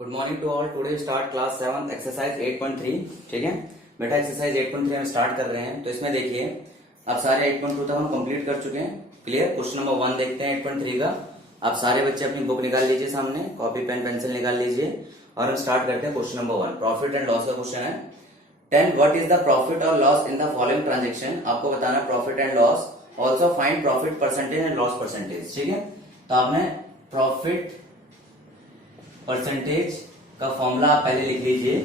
Good morning to all. Today start class 7 exercise 8.3। ठीक है बेटा, एक्सरसाइज 8.3 हम स्टार्ट कर रहे हैं। तो इसमें देखिए अब सारे 8.2 तक हम कंप्लीट कर चुके हैं। क्लियर। क्वेश्चन नंबर 1 देखते हैं 8.3 का। आप सारे बच्चे अपनी बुक निकाल लीजिए, सामने कॉपी पेन पेंसिल निकाल लीजिए और हम स्टार्ट करते हैं। Question number 1 profit and loss का क्वेश्चन है। 10 व्हाट इज द प्रॉफिट और loss in the following transaction. आपको बताना profit and loss. Also find profit percentage and loss percentage. ठीक है, तो आपने प्रॉफिट परसेंटेज का फॉर्मूला आप पहले लिख लीजिए,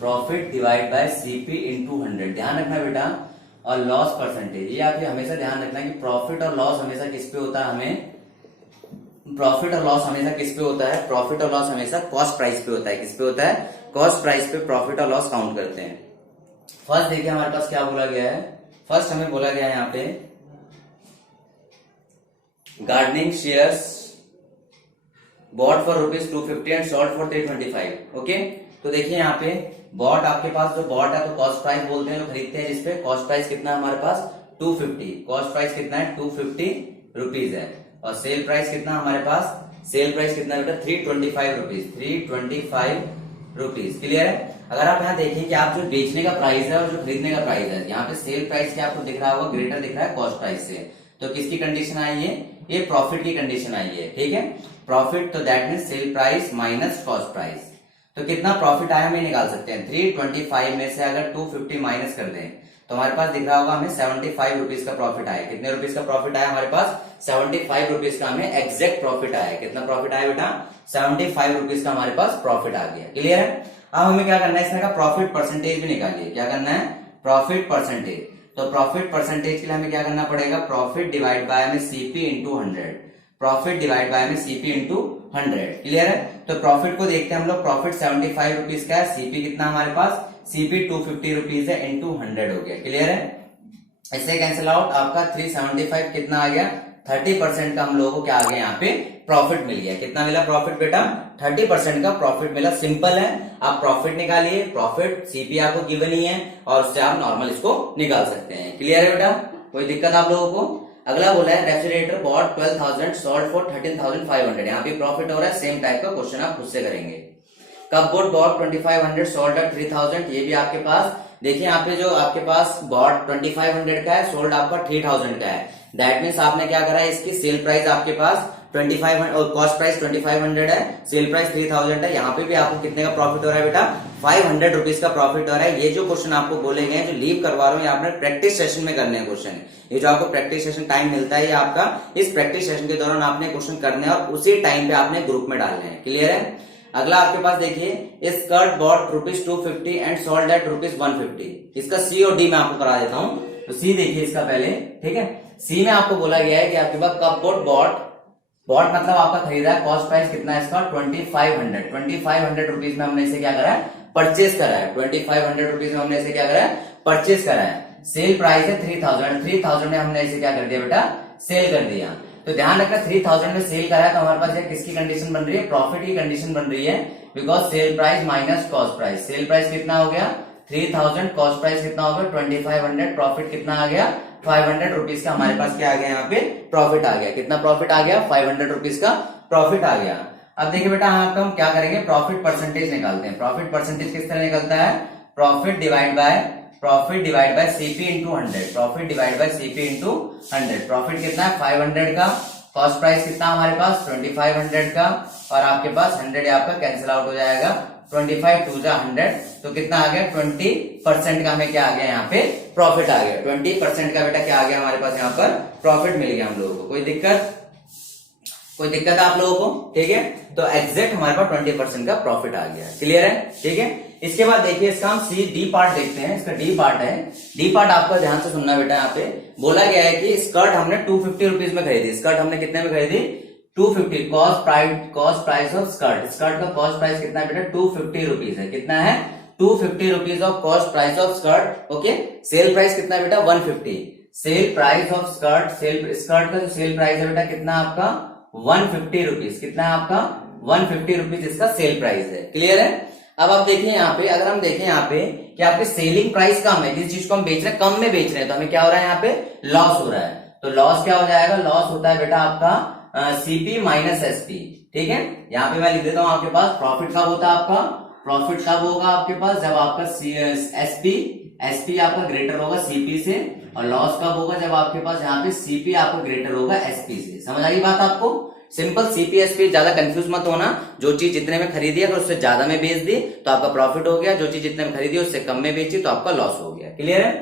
profit divide by CP into 100। ध्यान रखना बेटा, और लॉस परसेंटेज, ये आपको हमेशा ध्यान रखना कि प्रॉफिट और लॉस हमेशा किस पे होता है। हमें प्रॉफिट और लॉस हमेशा किस पे होता है, प्रॉफिट और लॉस हमेशा कॉस्ट प्राइस पे होता है। किस पे होता है, कॉस्ट प्राइस पे प्रॉफिट और लॉस काउंट करते हैं। फर्स्ट देखिए हमारे पास क्या बोला गया है। फर्स्ट हमें बोला गया है यहाँ पे gardening shares bot for ₹250 and sold for 325। Okay, तो देखिए यहाँ पे बॉट, आपके पास जो बॉट है तो कॉस्ट प्राइस बोलते हैं, जो खरीदते हैं जिसपे कॉस्ट प्राइस कितना है हमारे पास 250। कॉस्ट प्राइस कितना है 250 रुपीज है। और सेल प्राइस कितना हमारे पास, सेल प्राइस कितना है बेटा 325 रुपीज, 325 रुपीज। क्लियर है। अगर आप यहाँ देखें कि आप जो बेचने का प्राइस है और जो खरीदने का प्राइस है, यहाँ पे सेल प्राइस क्या आपको दिख रहा होगा, ग्रेटर दिख रहा है कॉस्ट प्राइस से। तो किसकी कंडीशन आई है, ये प्रॉफिट की कंडीशन आई है। ठीक है, प्रॉफिट, तो that mean sale price minus cost price. तो कितना प्रॉफिट आया हमें निकाल सकते हैं। 325 में से अगर 250 माइनस कर दें तो हमारे पास दिख रहा होगा हमें 75 रुपीज का प्रॉफिट आया। कितने रुपीज का प्रॉफिट आया हमारे पास, 75 रुपीज का हमें एग्जैक्ट प्रॉफिट आया। कितना प्रॉफिट आया बेटा, 75 रुपीज का हमारे पास प्रॉफिट आ गया। क्लियर है। अब हमें क्या करना है, इसमें का प्रॉफिट परसेंटेज भी निकालिए। क्या करना है, प्रॉफिट परसेंटेज। तो प्रॉफिट परसेंटेज के लिए हमें क्या करना पड़ेगा, प्रॉफिट डिवाइड बाय में CP into 100। Profit divide by में सीपी इंटू 100। क्लियर है। तो प्रॉफिट को देखते हैं हम लोग। प्रॉफिट 75 रुपीज का है, सीपी कितना हमारे पास, सीपी 250 रुपीज है, इंटू 100 हो गया। क्लियर है। इससे कैंसिल आउट आपका 375 कितना आ गया, 30% का हम लोगों को क्या आ गया यहाँ पे प्रॉफिट मिल गया। कितना मिला प्रॉफिट बेटा, 30% का प्रॉफिट मिला। सिंपल है, आप प्रॉफिट निकालिए, प्रॉफिट सीपी आपको गिवन ही है और उससे आप नॉर्मल इसको निकाल सकते हैं। क्लियर है बेटा, कोई दिक्कत आप लोगों को। अगला बोला है रेफ्रिजरेटर बॉट 12,000 सोल्ड फॉर 13,500। यहाँ पे प्रॉफिट हो रहा है। सेम टाइप का क्वेश्चन आप खुद से करेंगे। Cupboard bought 2500 sold at 3000। ये भी आपके पास देखिए, यहाँ पे जो आपके पास बॉट 2500 का है, सोल्ड आपका 3000 का है। दैट मीन्स आपने क्या करा है, इसकी सेल प्राइस आपके पास 2500 और कॉस्ट प्राइस 2500 है, सेल प्राइस 3000 है। यहाँ पे भी आपको कितने का प्रॉफिट हो रहा है बेटा, 500 रुपीज का प्रॉफिट हो रहा है। ये जो क्वेश्चन आपको बोले गए, जो लीव करवा रहा हूँ, ये आपने प्रैक्टिस सेशन में करने हैं क्वेश्चन। ये जो आपको प्रैक्टिस सेशन टाइम मिलता है, ये आपका इस प्रैक्टिस सेशन के दौरान आपने क्वेश्चन करने हैं और उसी टाइम पे आपने ग्रुप में डालने हैं। क्लियर है। अगला आपके पास देखिए, skirt bought ₹250 and sold at ₹150। इसका सी और डी में आपको करा देता हूं। तो सी देखिए इसका पहले। ठीक है, सी में आपको बोला गया है कि आपके पास कपबोर्ड बॉट मतलब आपका खरीदा है, कॉस्ट प्राइस कितना है इसका 2500 रुपीज में हमने इसे क्या करा है, परचेज करा है। 2500 रुपीज में हमने इसे क्या करा है, परचेज करा है। सेल प्राइस है 3000 में हमने इसे क्या कर दिया बेटा, सेल कर दिया। तो ध्यान रखना 3000 में सेल करा है तो हमारे पास ये किसकी कंडीशन बन रही है, प्रॉफिट की कंडीशन बन रही है। Because sale price minus cost price. Sale price कितना हो गया 3000, कॉस्ट प्राइस कितना हो गया 2500, प्रॉफिट कितना आ गया 500 रुपीज का हमारे पास क्या आ गया यहाँ पे प्रॉफिट आ गया। कितना प्रॉफिट आ गया, 500 रुपीज का प्रॉफिट आ गया। अब देखिए बेटा, यहाँ पे हम क्या करेंगे, प्रॉफिट परसेंटेज निकालते हैं। प्रॉफिट परसेंटेज किस तरह निकलता है, profit divide by CP into 100। Profit divide by CP into 100। Profit कितना है 500 का, कॉस्ट प्राइस कितना हमारे पास 2500 का, और आपके पास 100 आपका कैंसिल आउट हो जाएगा। 25 2 जा 100, तो कितना आ गया 20% का हमें क्या आ गया यहाँ पे प्रॉफिट आ गया। 20% का बेटा क्या आ गया हमारे पास यहाँ पर प्रॉफिट मिल गया हम लोगों को। कोई दिक्कत है आप लोगों को। ठीक है, तो एग्जैक्ट हमारे पास 20% का प्रॉफिट आ गया। क्लियर है। ठीक है, इसके बाद देखिए इसका हम सी डी पार्ट देखते हैं। इसका डी पार्ट है। डी पार्ट आपको ध्यान से सुनना बेटा। यहाँ पे बोला गया है कि स्कर्ट हमने 250 रुपीज में खरीदी। स्कर्ट हमने कितने में खरीदी 250। Cost price of skirt, skirt का कॉस्ट प्राइस कितना है बेटा 250 रुपीज है। कितना है 250 rupees of cost price of skirt. Okay, sale price कितना है बेटा 150। Sale price of skirt, skirt का जो सेल प्राइस है बेटा कितना आपका 150 रुपीज। कितना है आपका 150 रुपीज इसका सेल प्राइस है। क्लियर है। अब आप देखिए यहाँ पे, अगर हम देखें यहाँ पे कि आपके सेलिंग प्राइस कम है, जिस चीज को हम बेच रहे हैं कम में बेच रहे हैं, तो हमें क्या हो रहा है यहाँ पे लॉस हो रहा है। तो लॉस क्या हो जाएगा, लॉस होता है बेटा आपका सीपी माइनस एसपी, ठीक है। यहाँ पे मैं लिख देता हूँ आपके पास प्रॉफिट कब होता है आपका, प्रॉफिट कब होगा आपके पास, जब आपका एसपी आपका ग्रेटर होगा सीपी से, और लॉस कब होगा, जब आपके पास यहाँ पे सीपी आपका ग्रेटर होगा एसपी से। समझ आई बात आपको, सिंपल सीपी एसपी, ज्यादा कंफ्यूज मत होना। जो चीज जितने में खरीदी अगर उससे ज्यादा में बेच दी तो आपका प्रॉफिट हो गया, जो चीज जितने में खरीदी उससे कम में बेची तो आपका लॉस हो गया। क्लियर है।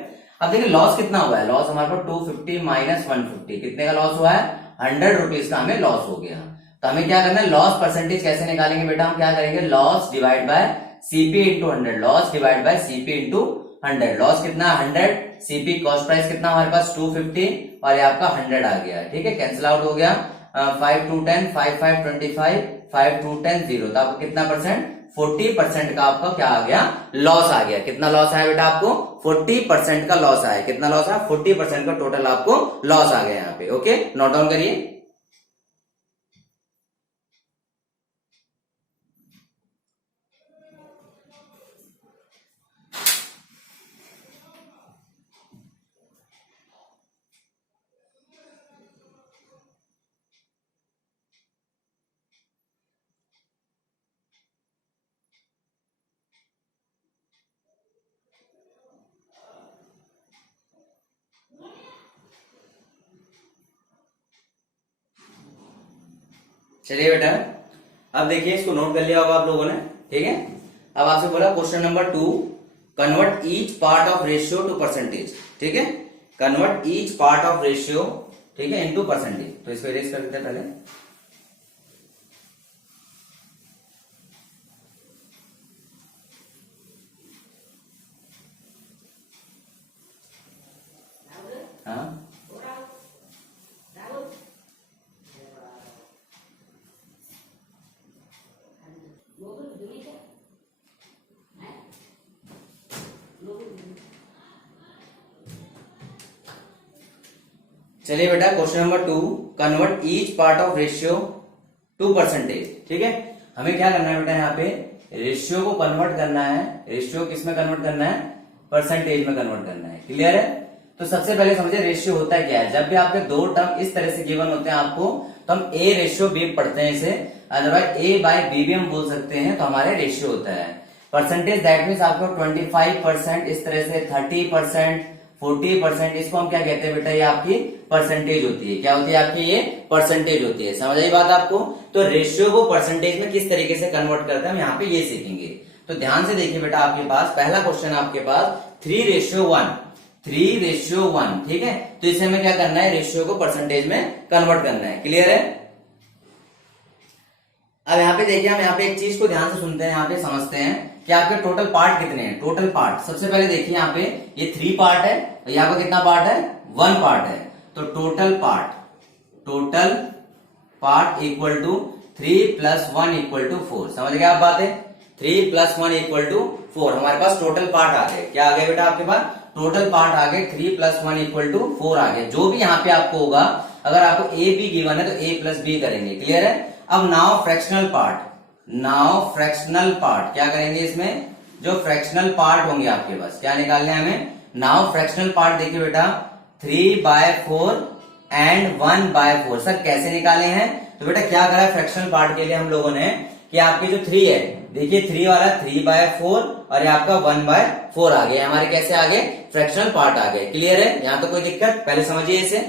अब देखिए लॉस कितना हुआ है, लॉस हमारे पास 250 माइनस 150, कितने का लॉस हुआ है, 100 रुपीज का हमें लॉस हो गया। तो हमें क्या करना है, लॉस परसेंटेज कैसे निकालेंगे बेटा, हम क्या करेंगे, loss divide by CP into 100, loss divide by CP into 100। Loss कितना 100, सीपी कॉस्ट प्राइस कितना हमारे पास 250 और ये आपका 100 आ गया, ठीक है, कैंसिल आउट हो गया। 5 2 10, 5 5 25, 5 2 10 0, तो आपको कितना परसेंट, 40% का आपका क्या आ गया, लॉस आ गया। कितना लॉस आया बेटा आपको, 40% का लॉस आया। कितना लॉस आया, 40% का टोटल आपको लॉस आ गया यहाँ पे। ओके, नोट डाउन करिए। चलिए बेटा, अब देखिए इसको नोट कर लिया होगा आप लोगों ने, ठीक है। अब आपसे बोला question number 2, convert each part of ratio two percentage, ठीक है, convert each part of ratio, ठीक है, इनटू परसेंटेज। तो इसको इरेज कर देते हैं पहले। हाँ चलिए बेटा, question number 2, convert each part of ratio two percentage, ठीक है। हमें क्या करना है बेटा, यहाँ पे रेशियो को कन्वर्ट करना है। रेशियो किस में कन्वर्ट करना है, परसेंटेज में कन्वर्ट करना है। क्लियर है। तो सबसे पहले समझे रेशियो होता क्या है। जब भी आपके दो टर्म इस तरह से गिवन होते हैं आपको, तो हम ए रेशियो बी पढ़ते हैं इसे, अदरवाइज ए बाय बी भी हम बोल सकते हैं, तो हमारे रेशियो होता है। परसेंटेज दैट मीन्स आपको 25%, इस तरह से 30%, 40%, इसको हम क्या कहते हैं बेटा, ये आपकी परसेंटेज होती है। क्या होती है आपकी, ये परसेंटेज होती है। समझ आई बात आपको। तो रेशियो को परसेंटेज में किस तरीके से कन्वर्ट करते हैं हम यहाँ पे ये सीखेंगे। तो ध्यान से देखिए बेटा, आपके पास पहला क्वेश्चन आपके पास 3:1, 3:1, ठीक है। तो इसे हमें क्या करना है, रेशियो को परसेंटेज में कन्वर्ट करना है। क्लियर है। अब यहाँ पे देखिए, हम यहाँ पे एक चीज को ध्यान से सुनते हैं, यहाँ पे समझते हैं कि आपके टोटल पार्ट कितने हैं। टोटल पार्ट सबसे पहले देखिए, यहाँ पे ये 3 पार्ट है, यहाँ पे कितना पार्ट है, 1 पार्ट है। तो टोटल पार्ट इक्वल टू 3 + 1 = 4। समझ गए आप बात है, 3 + 1 = 4। हमारे पास टोटल पार्ट आ गए। क्या आ गए बेटा आपके पास, टोटल पार्ट आ गए, 3 + 1 = 4 आ गए। जो भी यहाँ पे आपको होगा, अगर आपको ए बी गिवन है तो ए + बी करेंगे। क्लियर है। अब नाउ फ्रैक्शनल पार्ट क्या करेंगे, इसमें जो फ्रैक्शनल पार्ट होंगे आपके पास क्या निकालने हैं हमें। नाउ फ्रैक्शनल पार्ट देखिए बेटा, 3/4 एंड 1/4। सर कैसे निकाले हैं, तो बेटा क्या करा है फ्रैक्शनल पार्ट के लिए हम लोगों ने, कि आपके जो 3 है, देखिए 3 वाला 3/4 और ये आपका 1/4 आ गया। हमारे कैसे आ गए, फ्रैक्शनल पार्ट आ गए। क्लियर है, यहां तो कोई दिक्कत, पहले समझिए इसे।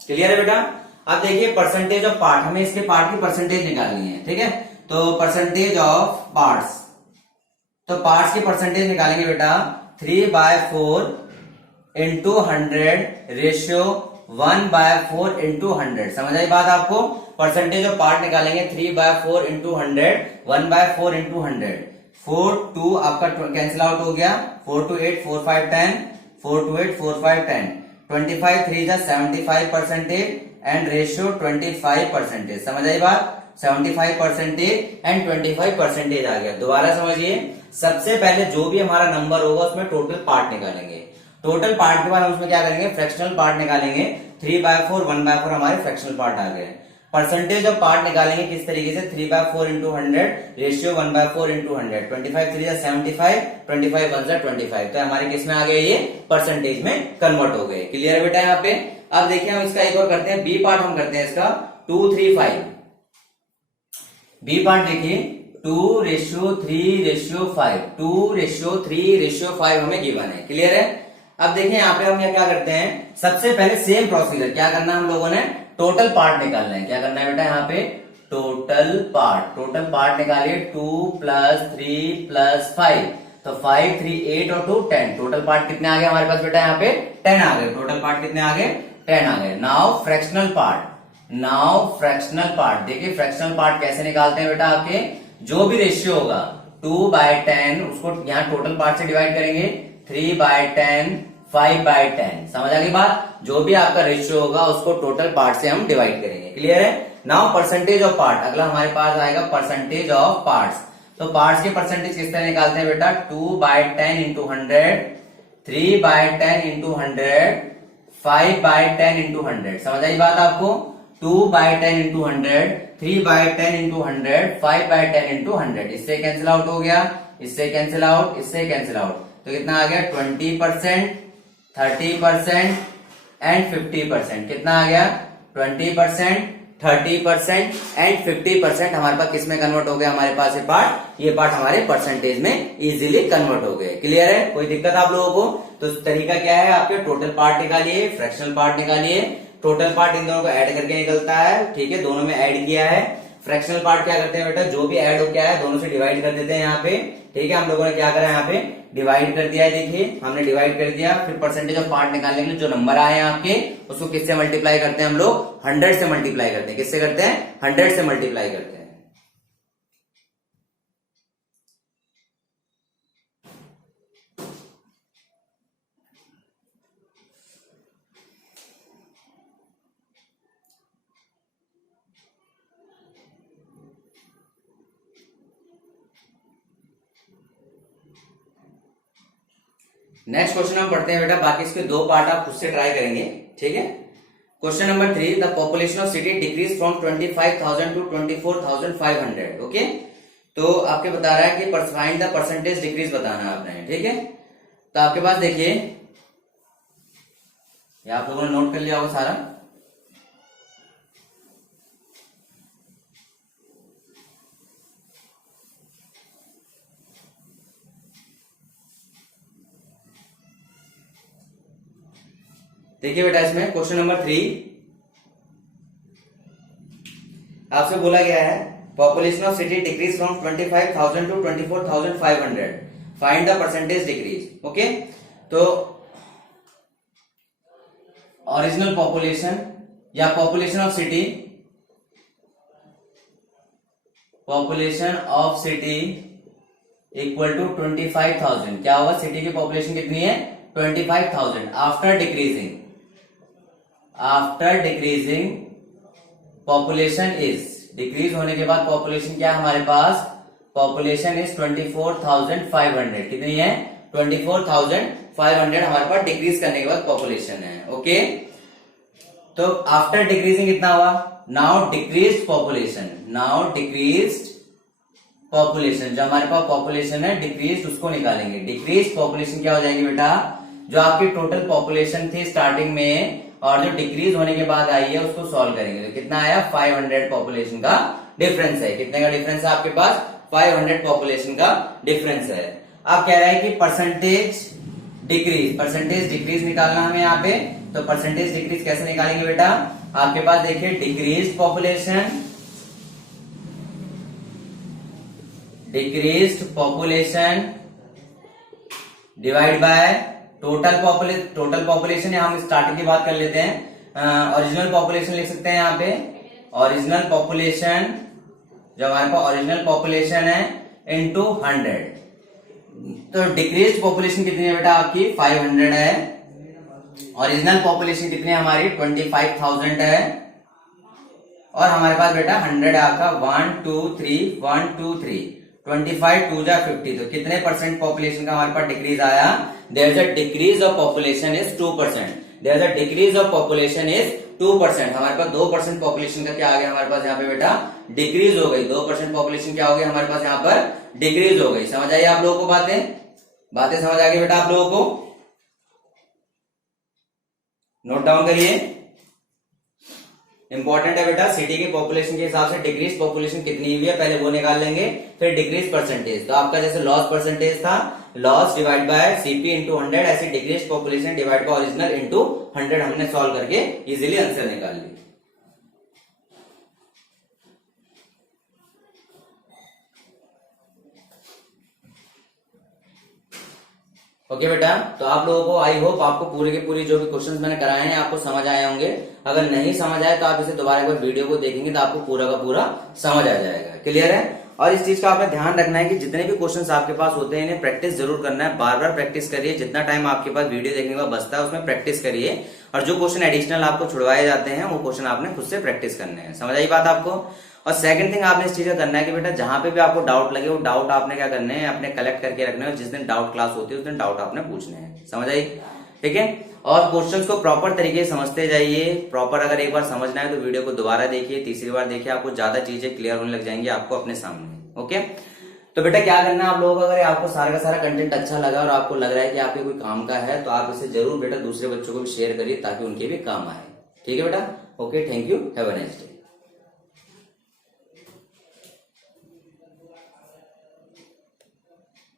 क्लियर है बेटा। अब देखिए परसेंटेज ऑफ पार्ट, हमें इसके पार्ट की परसेंटेज निकालनी है, ठीक है। तो परसेंटेज ऑफ पार्ट्स, तो पार्ट्स की परसेंटेज निकालेंगे बेटा, 3/4 × 100 रेशियो 1/4 × 100। समझ आई बात आपको। परसेंटेज ऑफ पार्ट निकालेंगे 3/4 × 100, 1/4 × 100। 4 2 आपका कैंसिल आउट हो गया, 4 2 8, 4 5 10, 4 2 8, 4 5 10, 25 3 जा 75% एंड रेशियो 25%। समझ आई बात, 75% एंड 25% आ गया। दोबारा समझिए, सबसे पहले जो भी हमारा नंबर होगा उसमें टोटल पार्ट निकालेंगे। टोटल पार्ट के बाद हम उसमें क्या करेंगे, फ्रैक्शनल पार्ट निकालेंगे। 3/4 1/4 हमारे फ्रैक्शनल पार्ट आ गए। परसेंटेज ऑफ पार्ट निकालेंगे किस तरीके से, 3/4 इंटू 100 रेशियो 1/4 इंटू 100, 25 3 75, 25 1 25, तो हमारे किस में आ गए, ये परसेंटेज में कन्वर्ट हो गए। क्लियर है बेटा यहाँ पे। अब देखिए हम इसका एक और करते हैं, बी पार्ट हम करते हैं इसका 2:3:5। बी पार्ट देखिए 2:3:5, 2:3:5 हमें गिवन है। क्लियर है। अब देखिए यहाँ पे हम क्या करते हैं, सबसे पहले सेम प्रोसीजर क्या करना है, हम लोगों ने टोटल पार्ट निकालना है। क्या करना है बेटा यहाँ पे, टोटल पार्ट निकालिए। 2 + 3 + 5, तो 5 3 8 और 2 10, टोटल पार्ट कितने आ गए हमारे पास बेटा, यहाँ पे 10 आ गए। टोटल पार्ट कितने आ गए, 10 आ गए। नाउ फ्रैक्शनल पार्ट देखिए, फ्रैक्शनल पार्ट कैसे निकालते हैं बेटा, आपके जो भी रेशियो होगा 2/10 उसको यहाँ टोटल पार्ट से डिवाइड करेंगे, 3/10, 5/10, समझ आ गई बात। जो भी आपका रेशियो होगा उसको टोटल पार्ट से हम डिवाइड करेंगे। क्लियर है। नाउ परसेंटेज ऑफ पार्ट, अगला हमारे पास आएगा परसेंटेज ऑफ पार्ट्स। तो पार्ट्स के परसेंटेज किस तरह निकालते हैं बेटा, 2/10 इंटू 100, 3/10 इंटू 100, 5/10 इंटू 100, समझ आई बात आपको। 2/10 इंटू 100, 3/10 इंटू 100, 5/10 इंटू 100, इससे कैंसिल आउट हो गया, इससे कैंसिल आउट, इससे कैंसिल आउट, तो कितना आ गया 20%, 30% एंड 50%। कितना आ गया 20%, 30% एंड 50% हमारे पास किस में कन्वर्ट हो गया, हमारे पास ये पार्ट हमारे परसेंटेज में इजीली कन्वर्ट हो गए। क्लियर है, कोई दिक्कत आप लोगों को। तो तरीका क्या है, आपके टोटल पार्ट निकालिए, फ्रैक्शनल पार्ट निकालिए। टोटल पार्ट इन दोनों को ऐड करके निकलता है, ठीक है, दोनों में ऐड किया है। फ्रैक्शनल पार्ट क्या करते हैं बेटा, जो भी ऐड हो गया है दोनों से डिवाइड कर देते हैं यहाँ पे, ठीक है। हम लोगों ने क्या करा यहाँ पे, डिवाइड कर दिया है। देखिए हमने डिवाइड कर दिया, फिर परसेंटेज ऑफ पार्ट निकालने के लिए जो नंबर आए हैं आपके, उसको किससे मल्टीप्लाई करते हैं हम लोग, 100 से मल्टीप्लाई करते हैं। किससे करते हैं, 100 से मल्टीप्लाई करते हैं। नेक्स्ट क्वेश्चन हम पढ़ते हैं बेटा, बाकी इसके दो पार्ट आप खुद से ट्राई करेंगे, ठीक है। Question number 3, the population of city decrease from 25,000 to 24,500। Okay, तो आपके बता रहा है कि फाइंड द परसेंटेज डिक्रीज बताना है आपने, ठीक है। तो आपके पास देखिए, ये आप लोगों ने नोट कर लिया होगा सारा। देखिए बेटा, इसमें क्वेश्चन नंबर 3 आपसे बोला गया है, population of city decrease from 25,000 to 24,500, find the percentage decrease. Okay, तो ओरिजिनल पॉपुलेशन या population of city equal to 25,000, क्या होगा, सिटी की पॉपुलेशन कितनी है 25,000, after decreasing population is, decrease होने के बाद पॉपुलेशन क्या हमारे पास, पॉपुलेशन इज 24,500, कितनी है 24,500 हमारे पास डिक्रीज करने के बाद पॉपुलेशन है। ओके, तो आफ्टर डिक्रीजिंग कितना हुआ, नाउ डिक्रीज्ड पॉपुलेशन, जो हमारे पास पॉपुलेशन है डिक्रीज, उसको निकालेंगे। डिक्रीज पॉपुलेशन क्या हो जाएगी बेटा, जो आपकी टोटल पॉपुलेशन थी स्टार्टिंग में और जो डिक्रीज होने के बाद आई है उसको सॉल्व करेंगे। तो कितना आया 500 पॉपुलेशन का डिफरेंस है। कितने का डिफरेंस है आपके पास, 500 पॉपुलेशन का डिफरेंस है। अब कह रहा है कि परसेंटेज डिक्रीज निकालना हमें यहाँ पे। तो परसेंटेज डिक्रीज कैसे निकालेंगे बेटा, आपके पास देखिए decrease population divide by total population, हम स्टार्टिंग की बात कर लेते हैं। ओरिजिनल पॉपुलेशन लिख सकते हैं यहाँ पे, ओरिजिनल पॉपुलेशन, जो हमारे पास ओरिजिनल पॉपुलेशन है इनटू 100। तो डिक्रीज पॉपुलेशन कितनी है बेटा आपकी 500 है, ओरिजिनल पॉपुलेशन कितनी है हमारी 25,000 है, और हमारे पास बेटा 100 आपका 1 2 3 1 2 3 25 2 जा 50। तो कितने परसेंट पॉपुलेशन का हमारे पास डिक्रीज आया, there is a decrease of population is 2%। There a decrease of population is 2%। हमारे पास 2% पॉपुलेशन का क्या आ गया हमारे पास यहाँ पे बेटा, डिक्रीज हो गई। 2% पॉपुलेशन क्या हो गई हमारे पास यहाँ पर, डिक्रीज हो गई। समझ आई आप लोगों को बातें समझ आ गई बेटा आप लोगों को? नोट डाउन करिए, इंपॉर्टेंट है बेटा। सिटी की पॉपुलेशन के हिसाब से डिक्रीज पॉपुलेशन कितनी हुई है पहले वो निकाल लेंगे, फिर डिक्रीज परसेंटेज। तो आपका जैसे लॉस परसेंटेज था, loss divide by CP into 100, ऐसे decrease population divide by original into 100 हमने सॉल्व करके इजीली आंसर निकाल ली। ओके बेटा, तो आप लोगों को आई होप आपको पूरे के पूरी जो भी क्वेश्चंस मैंने कराए हैं आपको समझ आए होंगे। अगर नहीं समझ आए तो आप इसे दोबारा एक बार वीडियो को देखेंगे तो आपको पूरा का पूरा समझ आ जाएगा। क्लियर है? और इस चीज का आपने ध्यान रखना है कि जितने भी क्वेश्चंस आपके पास होते हैं इन्हें प्रैक्टिस जरूर करना है, बार बार प्रैक्टिस करिए। जितना टाइम आपके पास वीडियो देखने का बचता है उसमें प्रैक्टिस करिए, और जो क्वेश्चन एडिशनल आपको छुड़वाए जाते हैं वो क्वेश्चन आपने खुद से प्रैक्टिस करने हैं। समझ आई बात आपको? और सेकंड थिंग आपने इस चीज का करना है कि बेटा जहां पे भी आपको डाउट लगे वो डाउट आपने क्या करने हैं, अपने कलेक्ट करके रखने हैं। जिस दिन डाउट क्लास होती है उस दिन डाउट आपने पूछने हैं। समझ आई? ठीक है? और क्वेश्चंस को प्रॉपर तरीके से समझते जाइए। प्रॉपर अगर एक बार समझना है तो वीडियो को दोबारा देखिए, तीसरी बार देखिए, आपको ज्यादा चीजें क्लियर होने लग जाएंगी आपको अपने सामने। ओके, तो बेटा क्या करना है आप लोगों को, अगर आपको सारा का सारा कंटेंट अच्छा लगा और आपको लग रहा है कि आपके कोई काम का है तो आप इसे जरूर बेटा दूसरे बच्चों को भी शेयर करिए ताकि उनके भी काम आए। ठीक है बेटा? Okay, thank you, have a nice day.